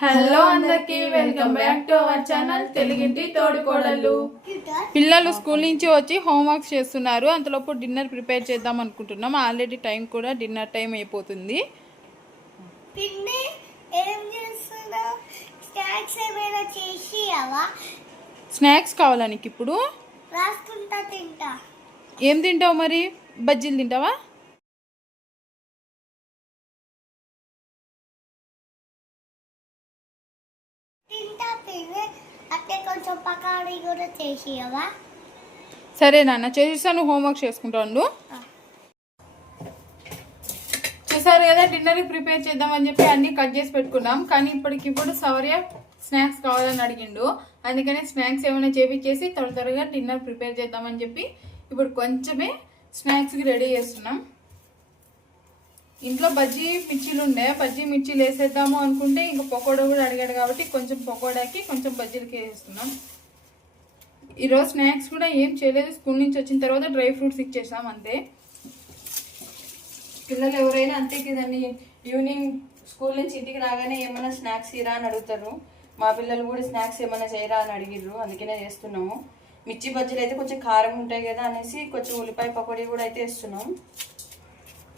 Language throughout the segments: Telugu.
హలో అందరికి welcome back to our channel తెలుగింటి తోడుకోడలు పిల్లలు స్కూల్ నుంచి వచ్చి హోంవర్క్స్ చేస్తున్నారు. అంతలోపు డిన్నర్ ప్రిపేర్ చేద్దాం అనుకుంటున్నాం. ఆల్రెడీ టైం కూడా డిన్నర్ టైం అయిపోతుంది. స్నాక్స్ కావాలా నీకు ఇప్పుడు ఏం తింటావు మరి? బజ్జీలు తింటావా? అట్టే కొంచెం పకాడీ కూడా సరే నాన్న చేసేసాను హోంవర్క్ చేసుకుంటా ఉండు. చూసారు కదా డిన్నర్ ప్రిపేర్ చేద్దామని చెప్పి అన్ని కట్ చేసి పెట్టుకున్నాం. కానీ ఇప్పటికిప్పుడు సౌర్య స్నాక్స్ కావాలని అడిగిండు. అందుకనే స్నాక్స్ ఏమైనా చేపించేసి త్వర త్వరగా డిన్నర్ ప్రిపేర్ చేద్దామని చెప్పి ఇప్పుడు కొంచెమే స్నాక్స్కి రెడీ చేస్తున్నాం. ఇంట్లో బజ్జీ మిర్చీలు ఉండే బజ్జీ మిర్చీలు వేసేద్దాము అనుకుంటే ఇంకా పకోడా కూడా అడిగాడు కాబట్టి కొంచెం పకోడాకి కొంచెం బజ్జీలకి వేసేస్తున్నాం. ఈరోజు స్నాక్స్ కూడా ఏం చేయలేదు. స్కూల్ నుంచి వచ్చిన తర్వాత డ్రై ఫ్రూట్స్ ఇచ్చేసాం అంతే. పిల్లలు ఎవరైనా అంతే కదండి. ఈవినింగ్ స్కూల్ నుంచి ఇంటికి రాగానే ఏమైనా స్నాక్స్ ఇరా అని అడుగుతారు. మా పిల్లలు కూడా స్నాక్స్ ఏమైనా చేయరా అని అడిగిర్రు. అందుకనే చేస్తున్నాము. మిర్చి బజ్జీలు అయితే కొంచెం కారం ఉంటాయి కదా అనేసి కొంచెం ఉల్లిపాయ పకోడీ కూడా అయితే వేస్తున్నాం.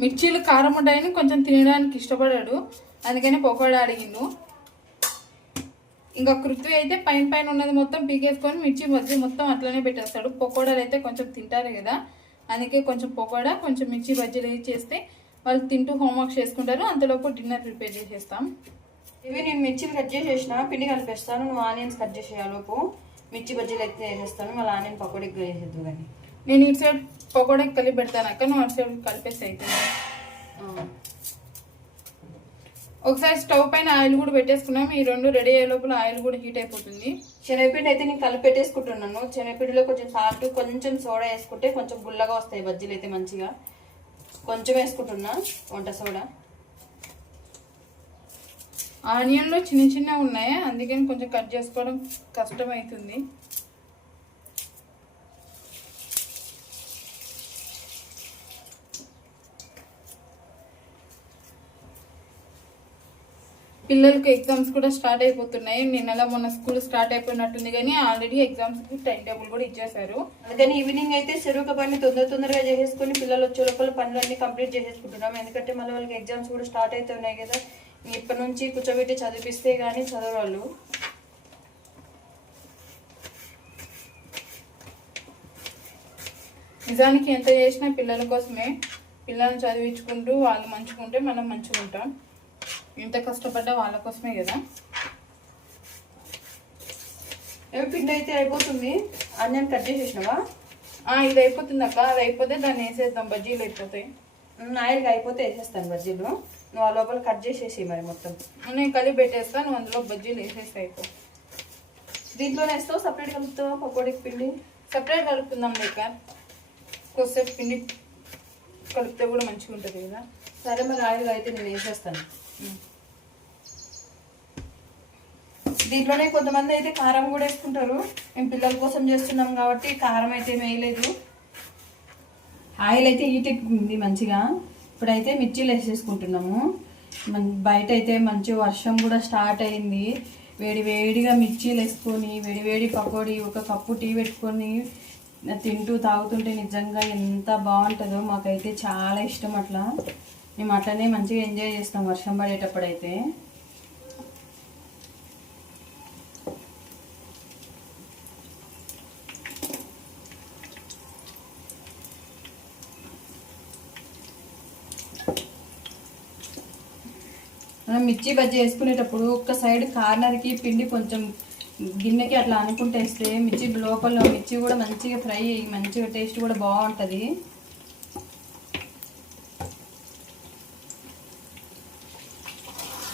మిర్చీలు కారం ఉంటాయని కొంచెం తినడానికి ఇష్టపడాడు. అందుకని పకోడా అడిగిండు. ఇంకా కృత్వి అయితే పైన పైన ఉన్నది మొత్తం పీకేసుకొని మిర్చి బజ్జీ మొత్తం అట్లనే పెట్టేస్తాడు. పకోడాలు అయితే కొంచెం తింటారు కదా. అందుకే కొంచెం పకోడా కొంచెం మిర్చి బజ్జీలు చేస్తే వాళ్ళు తింటూ హోంవర్క్ చేసుకుంటారు. అంతలోపు డిన్నర్ ప్రిపేర్ చేసేస్తాం. ఇవి నేను మిర్చిలు కట్ చేసేసిన పిండి కలిపేస్తాను. నువ్వు ఆనియన్స్ కట్ చేసేయాలోపు మిర్చి బజ్జీలు అయితే వేసేస్తాను. మళ్ళీ ఆనియన్ పకోడీకి వేసేద్దు కానీ. నేను ఇటు సైడ్ పకోడాకి కలిపి పెడతాను అక్క నువ్వు అటు సైడ్ కలిపేసి అయితే. ఒకసారి స్టవ్ పైన ఆయిల్ కూడా పెట్టేసుకున్నాం. ఈ రెండు రెడీ అయ్యే లోపల ఆయిల్ కూడా హీట్ అయిపోతుంది. శనగపిండి అయితే నేను కలిపి పెట్టేసుకుంటున్నాను. శనగపిండిలో కొంచెం సాల్ట్ కొంచెం సోడా వేసుకుంటే కొంచెం గుల్లగా వస్తాయి బజ్జీలు అయితే మంచిగా. కొంచెం వేసుకుంటున్నా వంట సోడా. ఆనియన్లు చిన్న చిన్న ఉన్నాయి. అందుకని కొంచెం కట్ చేసుకోవడం కష్టం పిల్లలకి ఎగ్జామ్స్ కూడా స్టార్ట్ అయిపోతున్నాయి. నిన్నలా మొన్న స్కూల్ స్టార్ట్ అయిపోయినట్టుంది కానీ ఆల్రెడీ ఎగ్జామ్స్కి టైం టేబుల్ కూడా ఇచ్చేశారు. అందుకని ఈవినింగ్ అయితే చెరుకు పని తొందర తొందరగా చేసేసుకుని పిల్లలు వచ్చే లోపల పనులన్నీ కంప్లీట్ చేసేసుకుంటున్నాం. ఎందుకంటే మళ్ళీ వాళ్ళకి ఎగ్జామ్స్ కూడా స్టార్ట్ అవుతున్నాయి కదా. ఇప్పటి నుంచి కూర్చోబెట్టి చదివిస్తే కానీ చదవాలి నిజానికి ఎంత చేసినా పిల్లల కోసమే. పిల్లల్ని చదివించుకుంటూ వాళ్ళు మంచుకుంటే మనం మంచుకుంటాం ఎంత కష్టపడ్డా వాళ్ళ కోసమే కదా? ఏమి పిండి అయితే అయిపోతుంది? ఆనియన్ కట్ చేసేసినావా? ఇది అయిపోతుంది అక్క. అది అయిపోతే దాన్ని వేసేద్దాం. బజ్జీలు అయిపోతాయి. ఆయిల్గా అయిపోతే వేసేస్తాను బజ్జీలు. నువ్వు ఆ లోపల కట్ చేసేసి మరి మొత్తం. నేను కలిపి పెట్టేస్తాను నువ్వు అందులో బజ్జీలు వేసేస్తే అయిపో. దీంట్లోనే వేస్తావు? సపరేట్ కలుపుతావా? పకోడీకి పిండి? సపరేట్ కలుపుకుందాం లేక కొద్దిసేపు పిండి కలిపితే కూడా మంచిగా ఉంటుంది కదా? సరే మరి ఆయిల్ అయితే నేను వేసేస్తాను. దీంట్లోనే కొంతమంది అయితే కారం కూడా వేసుకుంటారు. మేము పిల్లల కోసం చేస్తున్నాం కాబట్టి కారం అయితే వేయలేదు. ఆయిల్ అయితే హీట్ మంచిగా. ఇప్పుడైతే మిర్చీలు వేసేసుకుంటున్నాము. మన- బయట అయితే మంచి వర్షం కూడా స్టార్ట్ అయింది. వేడి వేడిగా మిర్చీలు వేసుకొని వేడి వేడి పకోడీ ఒక కప్పు టీ పెట్టుకొని తింటూ తాగుతుంటే నిజంగా ఎంత బాగుంటుందో మాకైతే చాలా ఇష్టం అట్లా. మేము అట్లనే మంచిగా ఎంజాయ్ చేస్తాం వర్షం పడేటప్పుడు అయితే మనం మిర్చి బజ్జీ వేసుకునేటప్పుడు ఒక్క సైడ్ కార్నర్కి పిండి కొంచెం గిన్నెకి అట్లా అనుకుంటే వేస్తే మిర్చి లోపల మిర్చి కూడా మంచిగా ఫ్రై అయ్యి మంచిగా టేస్ట్ కూడా బాగుంటుంది.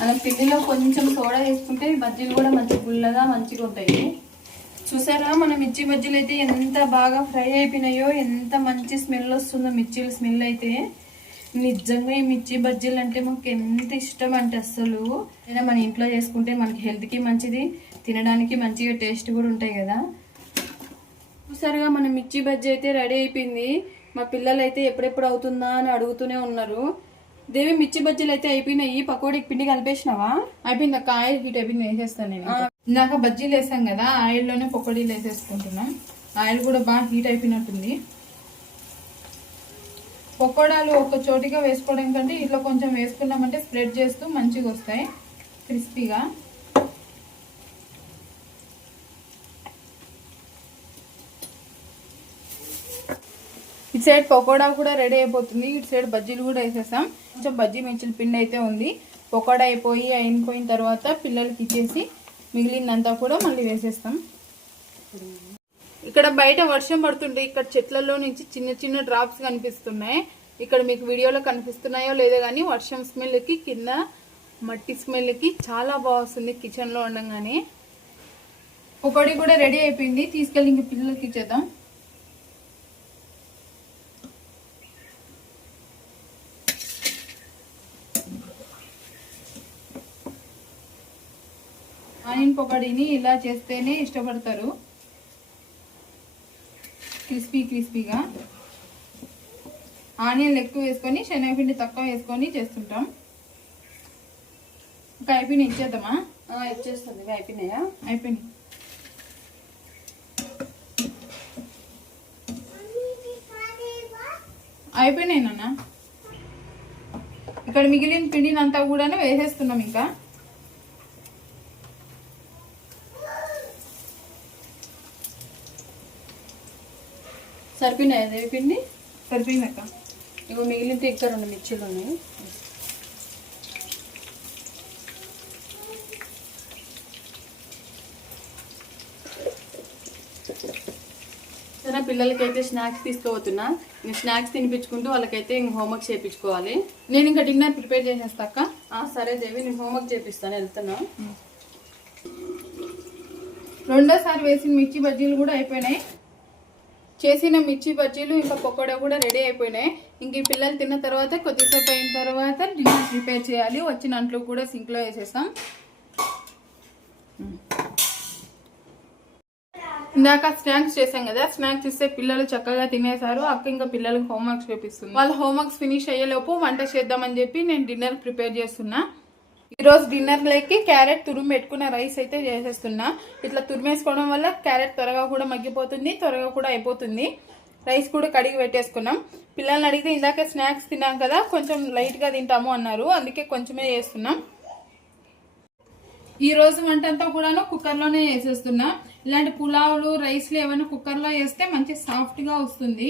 మనం పిండిలో కొంచెం సోడా వేసుకుంటే బజ్జీలు కూడా మంచి గుల్లగా మంచిగా ఉంటాయి. చూసారా మన మిర్చి బజ్జీలు అయితే ఎంత బాగా ఫ్రై అయిపోయినాయో ఎంత మంచి స్మెల్ వస్తుందో మిర్చీల స్మెల్ అయితే. నిజంగా ఈ మిర్చి బజ్జీలు అంటే మాకు ఎంత ఇష్టం అంటే అసలు అయినా మన ఇంట్లో చేసుకుంటే మనకి హెల్త్కి మంచిది తినడానికి మంచిగా టేస్ట్ కూడా ఉంటాయి కదా. చూసారుగా మన మిర్చి బజ్జీ అయితే రెడీ అయిపోయింది. మా పిల్లలు అయితే ఎప్పుడెప్పుడు అవుతుందా అని అడుగుతూనే ఉన్నారు. దేవి మిర్చి బజ్జీలు అయితే అయిపోయినాయి. పకోడీకి పిండి కలిపేసినావా? అయిపోయింది అక్క ఆయిల్ హీట్ అయిపోయింది వేసేస్తాను నేను. ఇందాక బజ్జీలు వేసాం కదా ఆయిల్లోనే పకోడీలు వేసేసుకుంటున్నాం. ఆయిల్ కూడా బాగా హీట్ అయిపోయినట్టుంది. పకోడాలు ఒక చోటిగా వేసుకోవడం కంటే ఇట్లా కొంచెం వేసుకున్నామంటే స్ప్రెడ్ చేస్తూ మంచిగా వస్తాయి క్రిస్పీగా. సైడ్ పకోడా కూడా రెడీ అయిపోతుంది. ఇటు సైడ్ బజ్జీలు కూడా వేసేసాం. కొంచెం బజ్జీ మిర్చిల పిండి అయితే ఉంది. పకోడా అయిపోయి అయిపోయిన తర్వాత పిల్లలకి ఇచ్చేసి మిగిలిందంతా కూడా మళ్ళీ వేసేస్తాం. ఇక్కడ బయట వర్షం పడుతుంటే ఇక్కడ చెట్లలో నుంచి చిన్న చిన్న డ్రాప్స్ కనిపిస్తున్నాయి. ఇక్కడ మీకు వీడియోలో కనిపిస్తున్నాయో లేదో కానీ వర్షం స్మెల్కి కింద మట్టి స్మెల్కి చాలా బాగుంది వస్తుంది కిచెన్లో ఉండగానే. పకోడీ కూడా రెడీ అయిపోయింది. తీసుకెళ్ళి ఇంక పిల్లలకి ఇచ్చేద్దాం ఆనియన్ పకోడీని ఇలా చేస్తేనే ఇష్టపడతారు. క్రిస్పీ క్రిస్పీగా. ఆనియన్లు ఎక్కువ వేసుకొని శనగపిండి తక్కువ వేసుకొని చేస్తుంటాం. ఒక అయిపోయినాయి ఇచ్చేద్దామా? ఇచ్చేస్తుంది. ఇవి అయిపోయినాయా? అయిపోయినాయి. అయిపోయినాయి నాన్న. ఇక్కడ మిగిలిన పిండినంతా కూడా వేసేస్తున్నాం ఇంకా. సరిపోయినాయా దేవి పిండి? సరిపోయిందక్క ఇగో మిగిలితే ఇంకా రెండు మిర్చీలు ఉన్నాయి. సరే పిల్లలకైతే స్నాక్స్ తీసుకోబోతున్నా. ఇంక స్నాక్స్ తినిపించుకుంటూ వాళ్ళకైతే ఇంక హోంవర్క్ చేయించుకోవాలి. నేను ఇంకా డిన్నర్ ప్రిపేర్ చేసేస్తా అక్క. ఆ, సరే దేవి నేను హోంవర్క్ చేపిస్తాను వెళ్తున్నా. రెండోసారి వేసిన మిర్చి బజ్జీలు కూడా అయిపోయినాయి. చేసిన మిర్చి బజ్జీలు ఇంకా పకోడా కూడా రెడీ అయిపోయినాయి. ఇంక ఈ పిల్లలు తిన్న తర్వాత కొద్దిసేపు అయిన తర్వాత డిన్నర్ ప్రిపేర్ చేయాలి. వచ్చిన అంట్లు కూడా సింక్లో వేసేసాం ఇందాక స్నాక్స్ చేసాం కదా స్నాక్స్ ఇస్తే పిల్లలు చక్కగా తినేశారు. అక్క ఇంకా పిల్లలకు హోంవర్క్స్ చేపిస్తుంది. వాళ్ళ హోంవర్క్స్ ఫినిష్ అయ్యేలోపు వంట చేద్దామని చెప్పి నేను డిన్నర్ ప్రిపేర్ చేస్తున్నా. ఈరోజు డిన్నర్లోకి క్యారెట్ తురుము పెట్టుకున్న రైస్ అయితే చేసేస్తున్నా. ఇట్లా తురిమేసుకోవడం వల్ల క్యారెట్ త్వరగా కూడా మగ్గిపోతుంది త్వరగా కూడా అయిపోతుంది. రైస్ కూడా కడిగి పెట్టేసుకున్నాం. పిల్లల్ని అడిగితే ఇందాక స్నాక్స్ తిన్నాం కదా కొంచెం లైట్గా తింటాము అన్నారు. అందుకే కొంచెమే చేస్తున్నాం. ఈ రోజు వంట అంతా కూడాను కుక్కర్లోనే వేసేస్తున్నా ఇలాంటి పులావులు రైస్లు ఏమైనా కుక్కర్లో వేస్తే మంచి సాఫ్ట్గా వస్తుంది.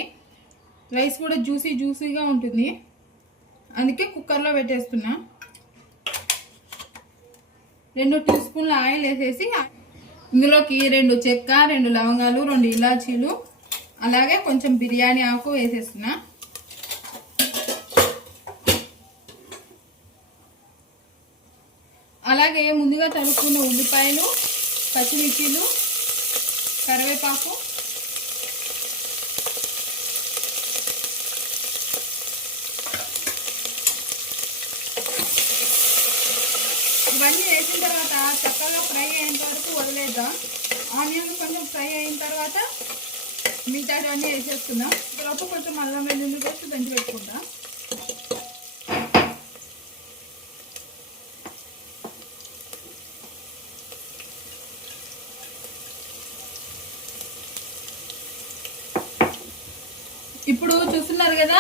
రైస్ కూడా జ్యూసీ జ్యూసీగా ఉంటుంది. అందుకే కుక్కర్లో పెట్టేస్తున్నా. రెండు టీ స్పూన్ల ఆయిల్ వేసేసి ఇందులోకి రెండు చెక్క రెండు లవంగాలు రెండు ఇలాచీలు అలాగే కొంచెం బిర్యానీ ఆకు వేసేస్తున్నా. అలాగే ముందుగా తరుక్కున్న ఉల్లిపాయలు పచ్చిమిర్చీలు కరివేపాకు ఇవన్నీ వేసిన తర్వాత చక్కగా ఫ్రై అయ్యేంత వరకు వదిలేద్దాం. ఆనియన్ కొంచెం ఫ్రై అయిన తర్వాత మిగతావన్నీ వేసేసుకుందాం. తర్వాత కొంచెం అల్లం వెల్లుల్లి వేసి దంచి పెట్టుకుంటాం ఇప్పుడు చూస్తున్నారు కదా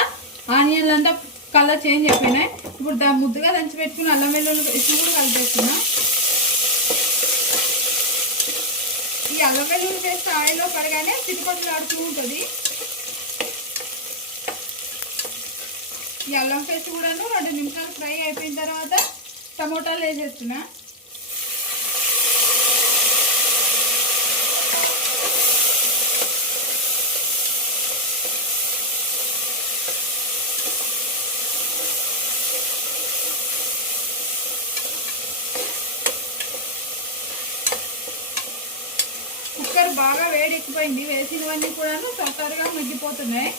ఆనియన్లు అంతా కలర్ చేంజ్ అయిపోయినాయి. ఇప్పుడు దా ముద్దుగా దంచి పెట్టుకుని అల్లం వెల్లుల్లి పేస్ట్ కూడా కలిపేస్తున్నా. ఈ అల్లం వెల్లుల్లి పేస్ట్ ఆయిల్లో పడగానే చిరుపట్లు ఆడుతూ ఉంటుంది. ఈ అల్లం పేస్ట్ కూడాను రెండు నిమిషాలు ఫ్రై అయిపోయిన తర్వాత టమోటాలు వేసేస్తున్నా. కుక్కర్ బాగా వేడెక్కిపోయింది. వేసినవన్నీ కూడాను తొందరగా మగ్గిపోతున్నాయి.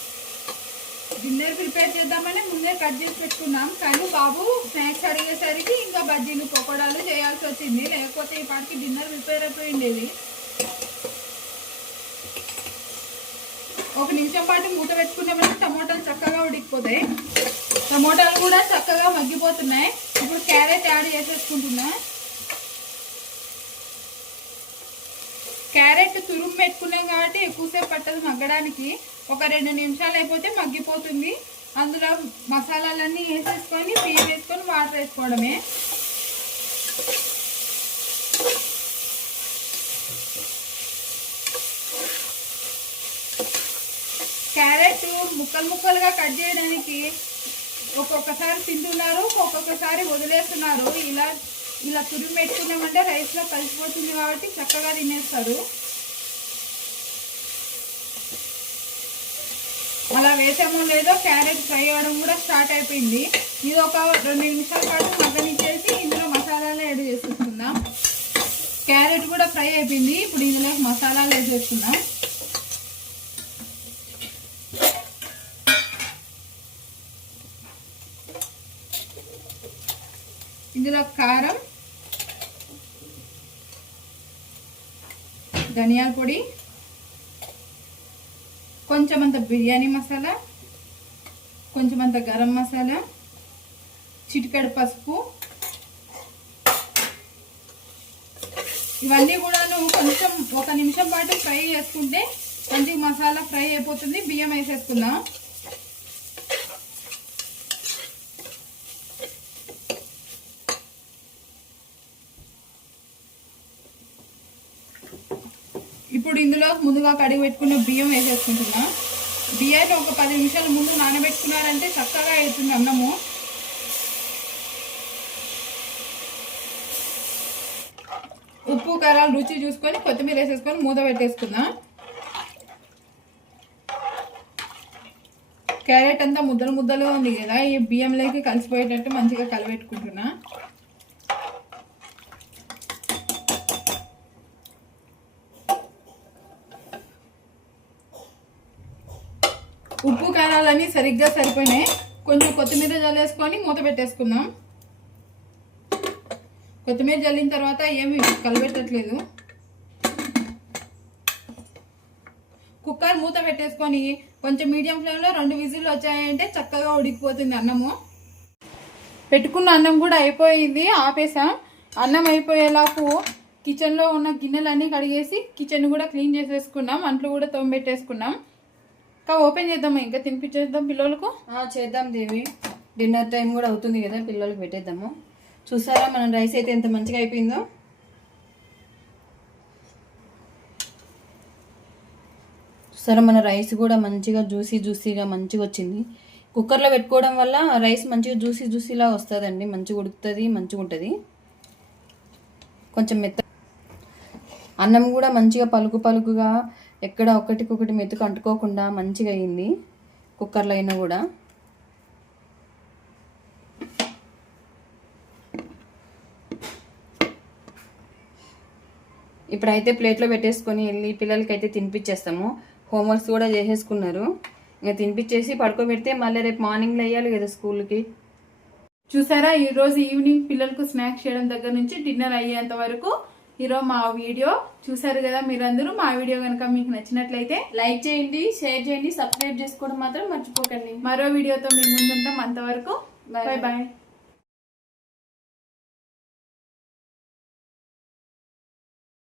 డిన్నర్ ప్రిపేర్ చేద్దామని ముందే కట్ చేసి పెట్టుకున్నాం. కానీ బాబు స్నాక్స్ అడిగేసరికి ఇంకా బజ్జీలు పకోడాలు చేయాల్సి వచ్చింది. లేకపోతే ఈ పాటికి డిన్నర్ ప్రిపేర్ అయిపోయిండేది. ఒక నిమిషం పాటు మూత పెట్టుకున్నామంటే టమోటాలు చక్కగా ఉడికిపోతాయి. టమోటాలు కూడా చక్కగా మగ్గిపోతున్నాయి. ఇప్పుడు క్యారెట్ యాడ్ చేసేసుకుంటున్నా క్యారెట్ తురుము పెట్టుకున్నాం కాబట్టి ఎక్కువసేపు పట్టదు మగ్గడానికి. ఒక రెండు నిమిషాలు అయిపోతే మగ్గిపోతుంది. అందులో మసాలాలన్నీ వేసేసుకొని బియ్యం వేసుకొని వాటర్ వేసుకోవడమే. క్యారెట్ ముక్కలు ముక్కలుగా కట్ చేయడానికి ఒక్కొక్కసారి తింటున్నారు ఒక్కొక్కసారి వదిలేస్తున్నారు. ఇలా ఇలా తురిమి పెట్టుకున్నామంటే రైస్లో కలిసిపోతుంది కాబట్టి చక్కగా తినేస్తారు. అలా వేసామో లేదో క్యారెట్ ఫ్రై అవ్వడం కూడా స్టార్ట్ అయిపోయింది. ఇది ఒక రెండు నిమిషాల పాటు మగ్గనిచ్చేసి ఇందులో మసాలాలు యాడ్ చేసేసుకుందాం క్యారెట్ కూడా ఫ్రై అయిపోయింది. ఇప్పుడు ఇందులో మసాలాలు వేసేసుకుందాం ఇందులో కారం ధనియాల పొడి కొంచెం అంత బిర్యానీ మసాలా కొంచెం అంత గరం మసాలా చిటికెడు పసుపు. ఇవన్నీ కూడాను కొంచెం ఒక నిమిషం పాటు ఫ్రై చేసుకుంటే మంచి మసాలా ఫ్రై అయిపోతుంది బియ్యం వేసేసుకుందాం ఇప్పుడు ఇందులో ముందుగా కడిగి పెట్టుకున్న బియ్యం వేసేసుకుంటున్నా. బియ్యాన్ని ఒక పది నిమిషాల ముందు నానబెట్టుకున్నారంటే చక్కగా అవుతుంది అన్నము. ఉప్పు కారాలు రుచి చూసుకొని కొత్తిమీర వేసేసుకొని మూత పెట్టేసుకుందాం. క్యారెట్ అంతా ముద్దలు ముద్దలుగా ఉంది కదా ఈ బియ్యంలోకి కలిసిపోయేటట్టు మంచిగా కలిపెట్టుకుంటున్నా ఉప్పు కారాలన్నీ సరిగ్గా సరిపోయినాయి. కొంచెం కొత్తిమీర జల్లేసుకొని మూత పెట్టేసుకుందాం. కొత్తిమీర జల్లిన తర్వాత ఏమి కలబెట్టట్లేదు. కుక్కర్ మూత పెట్టేసుకొని కొంచెం మీడియం ఫ్లేమ్లో రెండు విజిల్లు వచ్చాయంటే చక్కగా ఉడికిపోతుంది అన్నము. పెట్టుకున్న అన్నం కూడా అయిపోయింది ఆపేసాం అన్నం అయిపోయేలాపు కిచెన్లో ఉన్న గిన్నెలన్నీ కడిగేసి కిచెన్ కూడా క్లీన్ చేసేసుకున్నాం అంట్లు కూడా తోమెట్టేసుకున్నాం ఓపెన్ చేద్దామా? ఇంకా తినిపించేద్దాం పిల్లలకు? చేద్దాం దేవి. డిన్నర్ టైం కూడా అవుతుంది కదా పిల్లలకు పెట్టేద్దాము. చూసారా మన రైస్ అయితే ఎంత మంచిగా అయిపోయిందో? చూసారా మన రైస్ కూడా మంచిగా జ్యూసీ జ్యూసీగా మంచిగా వచ్చింది. కుక్కర్లో పెట్టుకోవడం వల్ల రైస్ మంచిగా జ్యూసీ జ్యూసీలా వస్తుందండి. మంచిగా ఉడుకుతుంది మంచిగా ఉంటుంది. కొంచెం మెత్త అన్నం కూడా మంచిగా పలుకు పలుకుగా ఎక్కడ ఒకటికొకటి మెతుకు అంటుకోకుండా మంచిగా అయింది. కుక్కర్లో అయినా కూడా. ఇప్పుడైతే ప్లేట్లో పెట్టేసుకొని వెళ్ళి పిల్లలకి అయితే తినిపించేస్తాము హోంవర్క్స్ కూడా చేసేసుకున్నారు. ఇంకా తినిపించేసి పడుకోబెడితే మళ్ళీ రేపు మార్నింగ్లో వేయాలి కదా స్కూల్కి. చూసారా? ఈరోజు ఈవినింగ్ పిల్లలకు స్నాక్స్ చేయడం దగ్గర నుంచి డిన్నర్ అయ్యేంత వరకు ఈరోజు మా వీడియో చూసారు కదా మీరందరూ మా వీడియో కనుక మీకు నచ్చినట్లయితే లైక్ చేయండి షేర్ చేయండి సబ్స్క్రైబ్ చేసుకోవడం మాత్రం మర్చిపోకండి. మరో వీడియోతో మీ ముందుంటాం. అంతవరకు. Bye bye